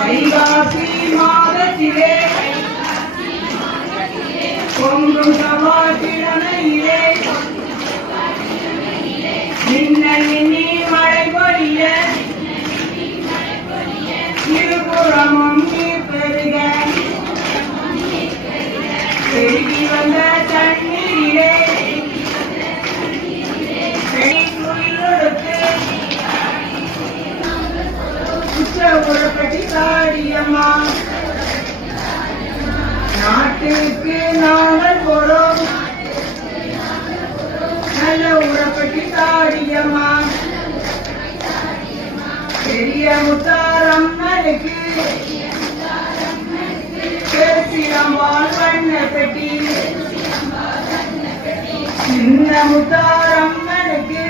வைகாசி மாதத்திலே பொங்கும் சமாதிரணையிலே மின்னலினி மழை பொழிய இருபுறமும் நீர் பெருக பெருகி வந்த தண்ணீரிலே உறப்பட்டி தாடியம்மா நாட்டுக்கு நாங்கள் போறோம் நல்ல உறப்பட்டி தாடியம்மா பெரிய முத்தாரம்மனுக்கு பேசியம்மாள் வண்ண பெட்டி சின்ன முத்தாரம்மனுக்கு